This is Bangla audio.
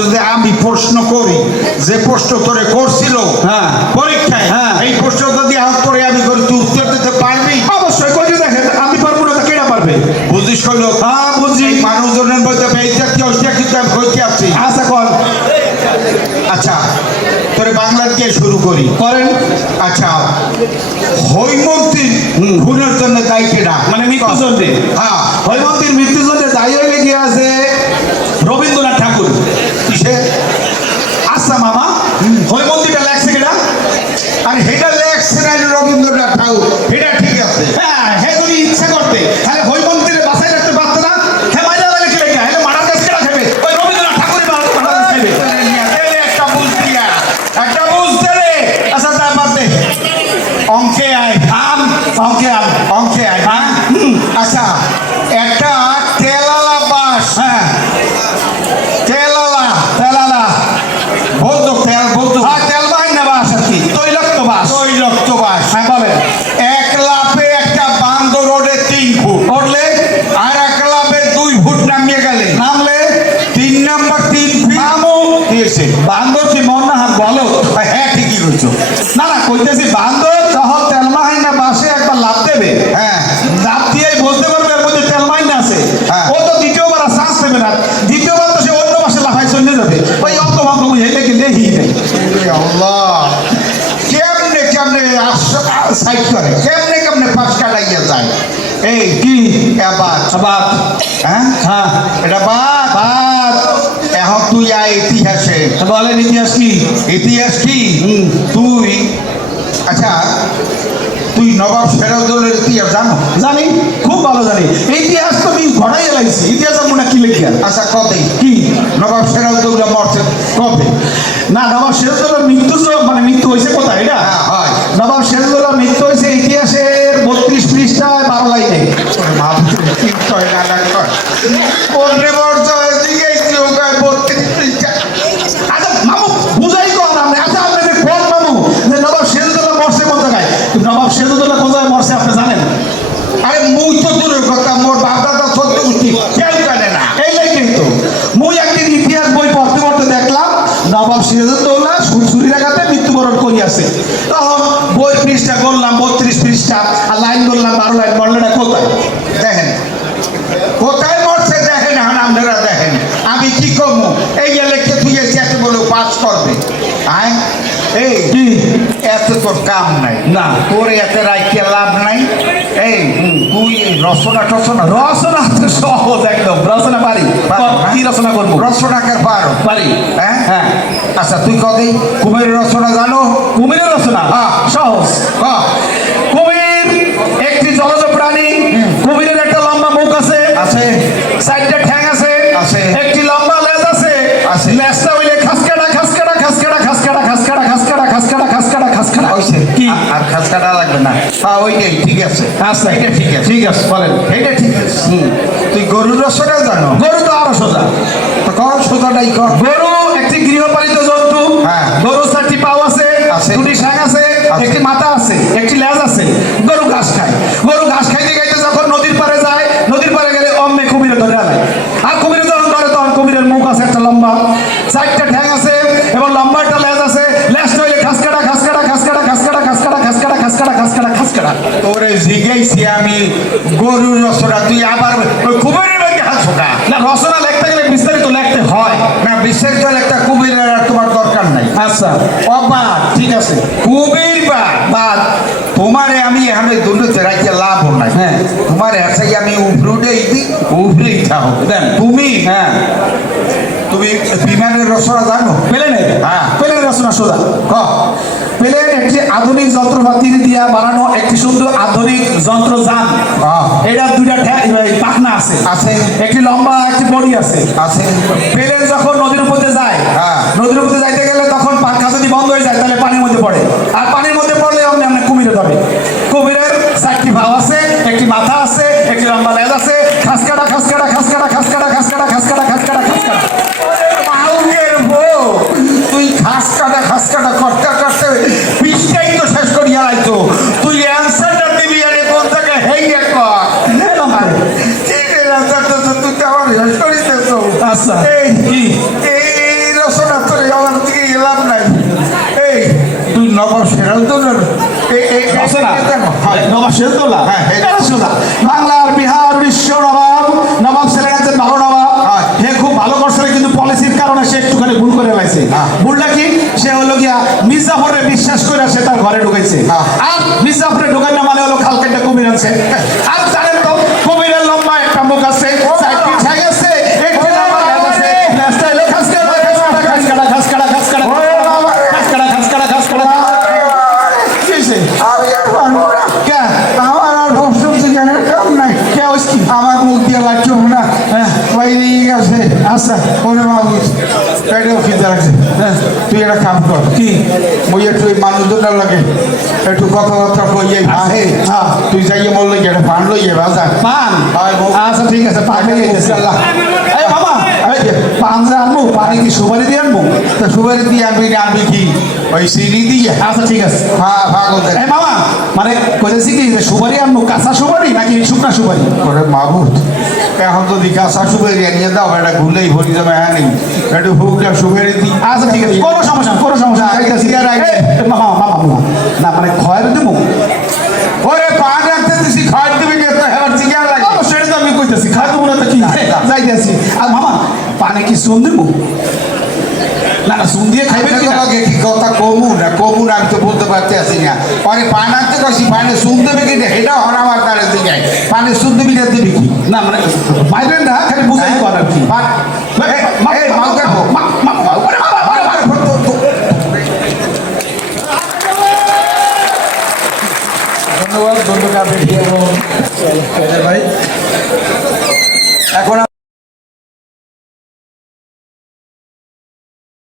যদি আমি প্রশ্ন করি যে প্রশ্ন তোরে করছিল পরীক্ষায়, এই প্রশ্ন যদি তোরে আমি করি তুই উত্তর দিতে পারবি? অবশ্যই। কই দেখেন আমি পারবো না, কেডা পারবে? বুঝিস কইল? হ্যাঁ বুঝি। মানুষজনের মধ্যে বেইজ্জতি হচ্ছে কিন্তু আমি কইতে আছি। আচ্ছা কর। আচ্ছা তোরে বাংলা দিয়ে শুরু করি। করেন। আচ্ছা, হৈমন্তীর খুনের জন্য দায়ী কেডা? মানে মৃত্যুদণ্ডে? হ্যাঁ, হৈমন্তীর মৃত্যুদণ্ডে দায়ী হয়ে গিয়ে আছে রবীন্দ্রনাথ ঠাকুর। কিসে? আচ্ছা মামা, হৈমন্তীটা লেখছে কেডা? আর হেটা লেখছে না রবীন্দ্রনাথ ঠাকুর, এটা ঠিক আছে। হ্যাঁ, হে যদি ইচ্ছা করতে তাহলে হৈমন্তীরে বাঁচাই রাখতে পারতো না? হে মাইরা লাগে কি লেখা? হেলে মারার কাছে কেডা খাবে? ওই রবীন্দ্রনাথ ঠাকুরই মারার কাছে খাবে। একটা বুঝ দিয়া, একটা বুঝতে রে। আচ্ছা তা বাদ দে, অঙ্কে আয়, অঙ্কে আম। অঙ্কে আয়। আচ্ছা, একটা তেলালা বাস, হ্যাঁ, তেলালা তেলালা। বৌদ্ধ তেল, বৌদ্ধ হ্যাঁ, তেল বাহিনী বাস আর কি, তৈলাক্ত বাস। তৈলক্ত বাস। হ্যাঁ বলেন। এক লাফে একটা বান্দর ওঠে 3 ফুট, উঠলে আর এক লাফে 2 ফুট নামিয়ে গেলে নামলে 3 নাম্বার 3 ফিট মামু দিয়েছে। বান্দর কি মন না হাত বলো? হ্যাঁ ঠিকই বলছো। না না, কইতেছি বান্দর যখন তেল মাহিনা বাসে একবার লাভ দেবে, হ্যাঁ, লাভ দিয়েই বলতে পারবে এর মধ্যে তেল মাহিনা আছে। হ্যাঁ। ও তো দ্বিতীয়বার আর চান্স দেবে না, দ্বিতীয়বার তো সে অন্য বাসে লাফাই চলে যাবে। ওই অঙ্ক ভঙ্গ হেলে কি লেহি নেই। আল্লাহ, কেমনে কেমনে সাইড করে, কেমনে কেমনে পাশ কাটাইয়া যায়। এই কি এবার বাদ? হ্যাঁ, হ্যাঁ এটা বাদ। বাদ। এখন তুই আয় ইতিহাসে। বলেন ইতিহাস কি? ইতিহাস কি? তুই আচ্ছা, তুই নবাব সিরাজউদ্দৌলার ইতিহাস জানো? জানি, খুব ভালো জানি। ইতিহাস তো আমি ঘটাই লাগছি, ইতিহাস আমরা কি লিখিয়া? আচ্ছা কবে কি নবাব সিরাজউদ্দৌলা মরছে? কবে? না, নবাব সিরাজউদ্দৌলার মৃত্যু মানে মৃত্যু হয়েছে কোথায় এটা? হ্যাঁ হয়। নবাব সিরাজউদ্দৌলার মৃত্যু হয়েছে ইতিহাসের 32 পৃষ্ঠায় 12 লাইনে। আচ্ছা মামু বুঝাই তো আর আমরা। আচ্ছা আপনাদের কোন মামু যে নবাব সিরাজউদ্দৌলা মরছে কোন জায়গায়? নবাব সিরাজউদ্দৌলা কোন জায়গায় মরছে আপনি জানেন? আরে মুই তো দূরের কথা, মোর বাপ দাদা সত্য গোষ্ঠী কেউ জানে না। এই লাইনে তো মুই একদিন ইতিহাস বই পড়তে পড়তে দেখলাম নবাব সিরাজউদ্দৌলা সুরসুরিরাঘাতে মৃত্যুবরণ করিয়াছে। তখন বই পৃষ্ঠা করলাম 32 পৃষ্ঠা, আর লাইন করলাম 12 লাইন। মরলেটা কোথায়? দেখেন কোথায় মরছে দেখেন, এখন আপনারা দেখেন। আমি কি করবো? এই যে লেখে তুই এসে বলে পাস করবে। আয় এই কি? এত তোর কাম নাই না। তোর এত রাইতে লাভ নাই। এই তুই রচনা টচনা রচনা তো সহজ একদম, রচনা পারি। কি রচনা করবো? রচনাকে পারো? পারি। হ্যাঁ হ্যাঁ। আচ্ছা তুই কতই কুমের রচনা জানো? কুমিরের রচনা হ্যাঁ। সহজ। ক কুমির একটি জলজ প্রাণী। কুমিরের একটা লম্বা মুখ আছে, আছে, 4টা ঠ্যাং আছে, আছে। একটি লম্বা লেজ আছে। আছে। লেজটা হইলে খাসকাটা খাসকাটা খাসকাটা খাসকাটা খাসকাটা খাসকাটা খাসকাটা খাসকাটা খাসকাটা। হয়েছে কি? আর খাস কাটা লাগবে না। হ্যাঁ ওইটাই ঠিক আছে। আচ্ছা এটা ঠিক আছে, ঠিক আছে বলেন। এটা ঠিক আছে। তুই গরুর রচনা জানো? গরু তো আরো সোজা। তো কর সোজাটাই কর। গরু একটি গৃহপালিত জন্তু। হ্যাঁ। গরু 4টি পাও আছে, আছে। 2টি ঠ্যাং আছে, আছে। একটি মাথা আছে, একটি লেজ আছে। গরু ঘাস খায়। গরু ঘাস খাইতে খাইতে যখন নদীর পাড়ে যায়, নদীর পাড়ে গেলে অম্মে কুমিরে ধরে আনায়। আর কুমিরে যখন ধরে তখন কুমিরের মুখ আছে একটা লম্বা, 4টা ঠ্যাং আছে এবং লম্বা একটা লেজ আছে। লেজটা হইলে খাসকাটা খাসকাটা খাসকাটা খাসকাটা খাসকাটা খাসকাটা খাসকাটা খাসকাটা খাসকাটা। তোরে জিজ্ঞাসি আমি গরুর রচনা, তুই আবার ওই কুমিরের মধ্যে হাসো না। না, রচনা লিখতে গেলে বিস্তারিত লিখতে হয়। না বিস্তারিত একটা কুমিরের আর তোমার দরকার নাই। আচ্ছা অবাক ঠিক আছে। কুমির বাদ তোমারে আমি এখানে দুটোতে রাখতে লাভ নাই। হ্যাঁ। তোমার এসাই আমি উপরুটেই দিই, উপরেই থাকো। দেন। তুমি হ্যাঁ। তুমি বিমানের রচনা জানো? প্লেনের? হ্যাঁ। প্লেনের রচনা সোজা। ক প্লেন একটি আধুনিক যন্ত্রপাতি দিয়া বানানো একটি সুন্দর আধুনিক যন্ত্রযান। এটা 2টা পাখনা আছে, আছে। একটি লম্বা একটি বডি আছে। আছে। প্লেন যখন নদীর উপরে যায়, হ্যাঁ। নদীর উপরে যাইতে গেলে তখন পাখা যদি বন্ধ হয়ে যায় তাহলে পানির মধ্যে পড়ে। আর পানির মধ্যে পড়লে আপনি কুমিরে ধরে। কুমিরের 4টি ভাও আছে, একটি মাথা আছে, একটি লম্বা লেজ আছে। খাসকাটা খাসকাটা খাসকাটা খাসকাটা খাসকাটা খাসকাটা খাসকাটা খাসকাটা। মাউকের বউ, তুই খাস কাটা করতে করতে পিসটাই তো শেষ করিয়া আইতো। তুই অ্যান্সারটা দিবি আরে কোন থেকে হেইয়া কর। ঠিক আছে, অ্যান্সারটা তো তুই তো আমার শেষ করিতেছ। আচ্ছা এই কি? এই শিয়ালতলা হ্যাঁ, হ্যাঁ। এটা সোজা বাংলার বিহার বিশ্ব নবাব ছিলেন একজন ভালো নবাব হ্যাঁ। হে খুব ভালো করছে কিন্তু পলিসির কারণে সে একটুখানি ভুল করে লাইছে হ্যাঁ। ভুলটা কি সে হলো গিয়া মির্জাফরে বিশ্বাস করে সে তার ঘরে ঢুকাইছে হ্যাঁ। আর মির্জাফরে ঢুকানো মানে হলো খালকেটে কুমির আনছে আর জানেন তো কুমিরের লম্বা একটা মুখ আছে চারটি ঠ্যাং আছে একটি লম্বা লেজ আছে লেজটা হলো খাসকাটা কি হইছে? আমি আর পারবো না। কে? আমার আর ভবিষ্যৎ জীবনের কাম নাই। কে হইছে কি? আমার মুখ দিয়ে বাচ্চা না বাইরে গেছে আচ্ছা ওরে মাবুস পেটেও খিদে লাগছে তুই একটা কাম কর কি? ওই একটু ওই মানুষ দুটার লাগে একটু কথাবার্তা কইয়ে ভাহে হ্যাঁ। তুই যাইয়ে বললে কি একটা পান লইয়ে বাজা পান হয় বউ। আচ্ছা ঠিক আছে পান নিয়ে গেছে আল্লাহ। এই মামা এই যে পান যে আনবো পানি কি সুপারি দিয়ে আনবো তা সুপারি দিয়ে আনবি কি ওই সিঁড়ি দিয়ে আচ্ছা ঠিক আছে ভাগো দেখ এই মামা মানে কইতেছি কি যে সুপারি আনবো কাঁচা সুপারি নাকি শুকনা সুপারি করে মাবুত এখন তো দিকা শাশুড়ি নিয়ে দাও এটা ঘুরলেই ভরি যাবে হ্যাঁ নেই একটু ভুকটা সুপারি দিই আচ্ছা ঠিক আছে কোনো সমস্যা না, কোনো সমস্যা না। ঠিক আছে, এই, মামা মামা মামা না মানে খয়ের দেবো ওরে পান রাখতে দিছি খাওয়ার দিবি কে তো হেবার চিকা লাগে সেটা তো আমি কইতেছি খাওয়া দেবো না তো কি যাইতেছি আর মামা পানি কি চুন দেবো না না চুন দিয়ে খাইবে কি না? লগে কি কথা কমু না আমি তো বলতে পারতে আসি না পরে পান আনতে কছি পানে সুন দেবে কি এটা হর আমার তারে দিকে পানে সুন দেবি না দেবি কি না মানে বাইরে না খালি বুঝাই কর আর কি পান-